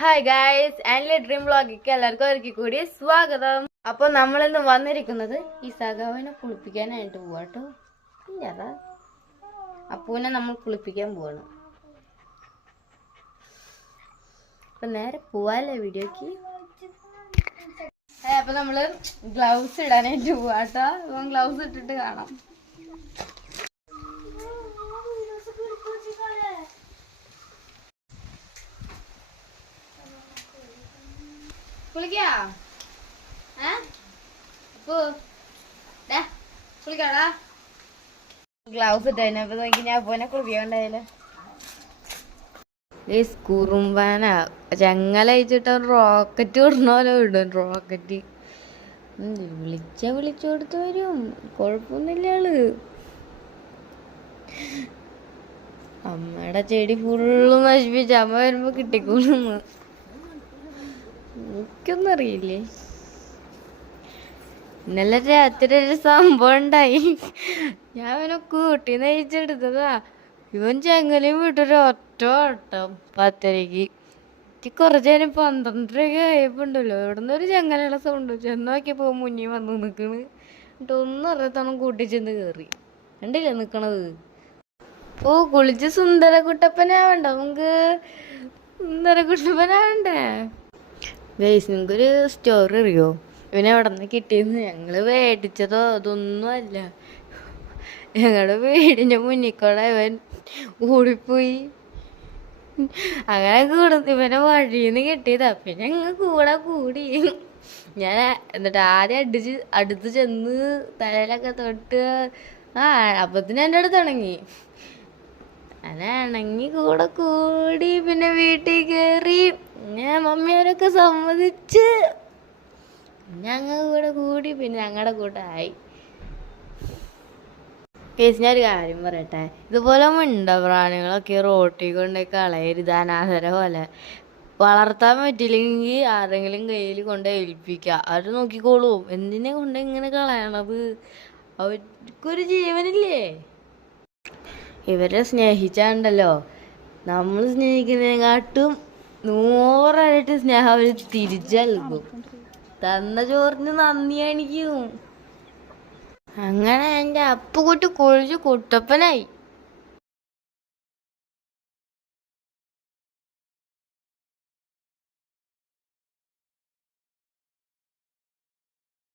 Hi guys, Ang Lee dream വ്ളോഗിലേക്ക് എല്ലാവർക്കും ഒരിക്കൽ കൂടി സ്വാഗതം. അപ്പോൾ നമ്മളിന്ന് വന്നിരിക്കുന്നത് ഈ സഖാവിനെ കുളിപ്പിക്കാനായിട്ട് പോവാട്ടോ. ഇല്ലതാ അപ്പൂനെ നമ്മൾ കുളിപ്പിക്കാൻ പോവാണ്. അപ്പം നേരെ പോവാല്ലേ വീഡിയോക്ക്. അപ്പം നമ്മൾ ഗ്ലൗസ് ഇടാനായിട്ട് പോവാട്ടോ. അപ്പം ഗ്ലൗസ് ഇട്ടിട്ട് കാണാം. കുളിക്കാ കുളിക്കാടാ. ഗ്ലൗസ് ഇട്ടപ്പോ നോക്കി ഞാൻ പോനെ കുളിപ്പിക്കണ്ടായാലോ. ഈ കുറുമ്പാന ചങ്ങല അയച്ചിട്ട് റോക്കറ്റ് വിടണോലോ ഇടും. റോക്കറ്റ് വിളിച്ചു കൊടുത്ത് വരും. കൊഴപ്പൊന്നുമില്ല ആള്. അമ്മയുടെ ചെടി ഫുള്ള് നശിപ്പിച്ച് അമ്മ വരുമ്പോ കിട്ടിക്കൂടുന്നു. എനിക്കൊന്നും അറിയില്ലേ. ഇന്നലെ രാത്രി ഒരു സംഭവം ഉണ്ടായി. ഞാൻ അവനെ കൂട്ടി നയിച്ചെടുത്തതാ. ഇവൻ ചെങ്ങലയും വിട്ടൊരു ഒറ്റ ഓട്ടം 10:30. കുറച്ച് നേരം 12:30 ആയപ്പോണ്ടല്ലോ ഇവിടെ നിന്ന് ഒരു ചെങ്ങലയുടെ സൗണ്ട്. ചെന്ന് നോക്കിയപ്പോ മുന്നിൽ വന്ന് നിക്കണ്. എന്നിട്ട് ഒന്നും അറിയാത്തണം കൂട്ടി ചെന്ന് കയറി. കണ്ടില്ല നിക്കണത്. ഓ കുളിച്ച് സുന്ദരകുട്ടപ്പനാവണ്ട. നമുക്ക് സുന്ദരകുട്ടപ്പനാവണ്ടേ ഗൈസ്? നിങ്ങൾക്കൊരു സ്റ്റോറി അറിയോ? ഇവനെ എവിടെ നിന്ന് കിട്ടിയെന്ന്? ഞങ്ങള് മേടിച്ചതോ അതൊന്നും അല്ല. ഞങ്ങളുടെ വീടിന്റെ മുന്നിക്കൂടെ ഇവൻ ഓടിപ്പോയി. അങ്ങനെ ഇവനെ വഴിന്ന് കിട്ടിയതാ. പിന്നെ ഞങ്ങൾ കൂടെ കൂടി. ഞാൻ എന്നിട്ട് ആദ്യം അടുത്ത് ചെന്ന് തലയിലൊക്കെ തൊട്ട് അപ്പത്തിന് എൻ്റെ അടുത്ത് ഇണങ്ങി. അതാണെങ്കിൽ കൂടെ കൂടി. പിന്നെ വീട്ടിൽ കയറി. ഞാൻ മമ്മിയവരൊക്കെ സമ്മതിച്ച് ഞങ്ങൾ കൂടെ കൂടി. പിന്നെ ഞങ്ങളുടെ കൂട്ടായി. കേസ് ഞാനൊരു കാര്യം പറയട്ടെ. ഇതുപോലെ മിണ്ട പ്രാണികളൊക്കെ റോട്ടിൽ കൊണ്ടുപോയി കളയരുത്. അനാഥര പോലെ വളർത്താൻ പറ്റില്ലെങ്കിൽ ആരെങ്കിലും കയ്യിൽ കൊണ്ട് ഏൽപ്പിക്കുക. അവർ നോക്കിക്കോളും. എന്തിനെ കൊണ്ട് ഇങ്ങനെ കളയണത്? അവർക്കൊരു ജീവനില്ലേ? ഇവരെ സ്നേഹിച്ചാണ്ടല്ലോ നമ്മൾ സ്നേഹിക്കുന്നതിനെക്കാട്ടും 100 സ്നേഹം അവർ തിരിച്ചു നൽകും. തന്ന ചോറിന് നന്ദി കാണിക്കും. അങ്ങനെ എൻ്റെ അപ്പുകുട്ടി കുളിച്ച് കുട്ടപ്പനായി.